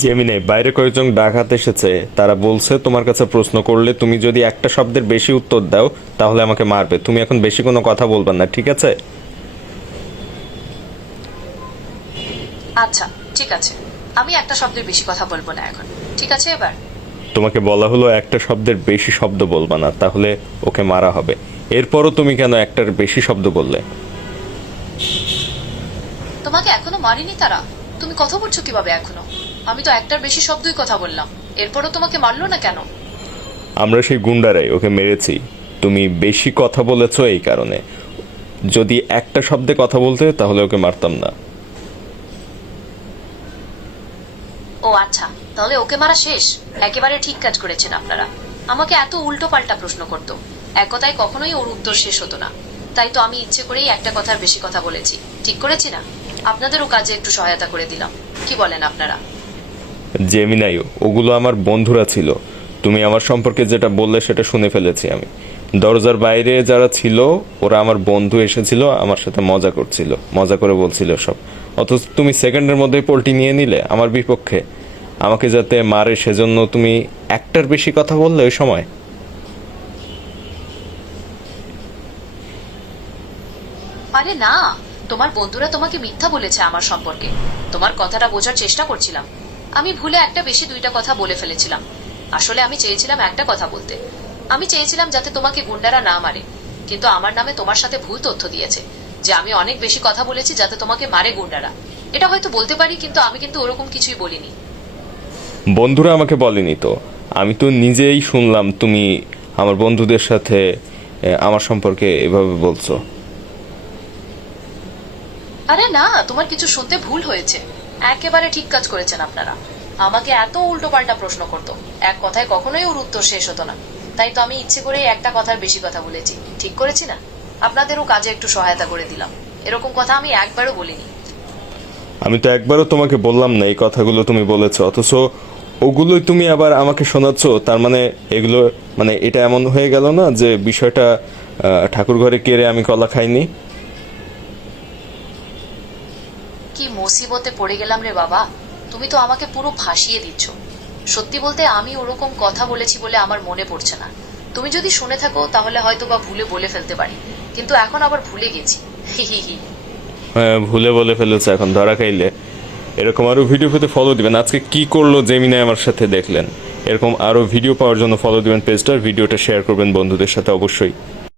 জেমিনে, বাইরে কয়েকজন ডাকাত এসেছে। তারা বলছে তোমার কাছে প্রশ্ন করলে তুমি যদি একটা শব্দের বেশি উত্তর দাও তাহলে আমাকে মারবে। তুমি এখন বেশি কোনো কথা বলবে না, ঠিক আছে? আচ্ছা, ঠিক আছে। আমি একটা শব্দের বেশি কথা বলবো না এখন। ঠিক আছে এবার? তোমাকে বলা হলো একটা শব্দের বেশি শব্দ বলবা না, তাহলে ওকে মারা হবে। এরপরও তুমি কেন একটার বেশি শব্দ বললে? তোমাকে এখনো মারিনি তারা? তুমি কথা বলছো কিভাবে এখনো? আমি তো একটার বেশি শব্দই কথা বললাম, এরপরও তোমাকে মারলো না কেন? আমরা সেই গুন্ডারাই ওকে মেরেছি। তুমি বেশি কথা বলেছো এই কারণে। যদি একটা শব্দে কথা বলতে তাহলে ওকে মারতাম না। ও আচ্ছা, তাহলে ওকে মারা শেষ? একেবারে ঠিক কাজ করেছেন আপনারা। আমাকে এত উল্টো পাল্টা প্রশ্ন করতো, এক কথায় কখনোই ওর উত্তর শেষ হতো না। তাই তো আমি ইচ্ছে করেই একটা কথার বেশি কথা বলেছি। ঠিক করেছি না? আপনাদেরও কাজে একটু সহায়তা করে দিলাম। কি বলেন আপনারা? জেমিনাই, ওগুলো আমার বন্ধুরা ছিল। তুমি আমার সম্পর্কে যেটা বললে সেটা শুনে ফেলেছি আমি। দরজার বাইরে যারা ছিল ওরা আমার বন্ধু এসেছিল, আমার সাথে মজা করছিল, মজা করে বলছিল সব। অথচ তুমি সেকেন্ডের মধ্যেই পোল্টি নিয়ে নিলে আমার বিপক্ষে। আমাকে যাতে মারে সেজন্য তুমি একটার বেশি কথা বললে ওই সময়। আরে না, তোমার বন্ধুরা তোমাকে মিথ্যা বলেছে আমার সম্পর্কে। তোমার কথাটা বোঝার চেষ্টা করছিলাম। আমি ভুলে একটা বেশি দুইটা কথা বলে ফেলেছিলাম। আসলে আমি চেয়েছিলাম একটা কথা বলতে। আমি চেয়েছিলাম যাতে তোমাকে গুন্ডারা না মারে। কিন্তু আমার নামে তোমার সাথে ভুল তথ্য দিয়েছে যে আমি অনেক বেশি কথা বলেছি যাতে তোমাকে মারে গুন্ডারা। এটা হয়তো বলতে পারি, কিন্তু আমি কিন্তু ওরকম কিছুই বলিনি। বন্ধুরা আমাকে বলেনি তো। আমি তো নিজেই শুনলাম তুমি আমার বন্ধুদের সাথে আমার সম্পর্কে এভাবে বলছো। আরে না, তোমার কিছু শুনতে ভুল হয়েছে। একেবারে ঠিক কাজ করেছেন আপনারা। আমাকে এত উল্টো পাল্টা প্রশ্ন করতো, এক কথায় কখনোই ওর উত্তর শেষ হতো না। তাই তো আমি ইচ্ছে করে একটা কথার বেশি কথা বলেছি। ঠিক করেছি না? আপনাদেরও কাজে একটু সহায়তা করে দিলাম। এরকম কথা আমি একবারও বলিনি। আমি তো একবারও তোমাকে বললাম না এই কথাগুলো তুমি বলেছো, অথচ ওগুলোই তুমি আবার আমাকে শোনাচ্ছ। তার মানে এগুলো, মানে এটা এমন হয়ে গেল না যে বিষয়টা ঠাকুর ঘরে কেড়ে আমি কলা খাইনি। কি মুসিবতে পড়ে গেলাম রে বাবা! তুমি তো আমাকে পুরো ফাঁসিয়ে দিচ্ছ। সত্যি বলতে আমি ওরকম কথা বলেছি বলে আমার মনে পড়ছে না। তুমি যদি শুনে থাকো তাহলে হয়তো বা ভুলে বলে ফেলতে পারি, কিন্তু এখন আবার ভুলে গেছি। হি হি হি। হ্যাঁ, ভুলে বলে ফেলেছে, এখন ধরা খাইলে। এরকম আরও ভিডিও পেতে ফলো দিবেন। আজকে কি করলো জেমিনাই আমার সাথে দেখলেন। এরকম আরও ভিডিও পাওয়ার জন্য ফলো দিবেন পেজটার, ভিডিওটা শেয়ার করবেন বন্ধুদের সাথে অবশ্যই।